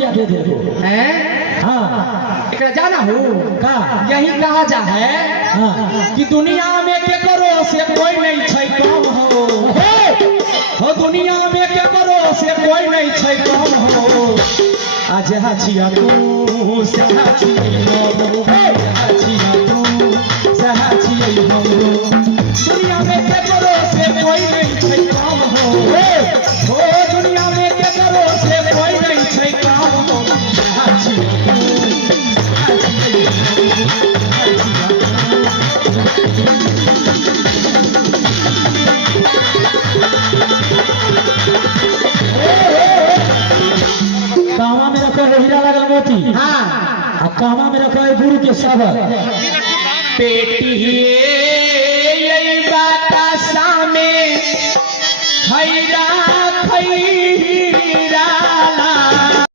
रुपया दे दे हैं? हाँ एकरा जाना हो का यही कहा जा है हाँ कि दुनिया में के करो से कोई नहीं छै कम हो दुनिया में के करो से कोई नहीं छै कम हो आज हाचिया तू सहाची हमरो हाचिया तू सहाची हमरो दुनिया में के करो से कोई नहीं छै कम हो दुनिया में के करो से कोई नहीं छै कम हो हाचिया कामा में रखो हीरा लगल मोती हाँ आ कामा में रखो गुरु के साबर पेटी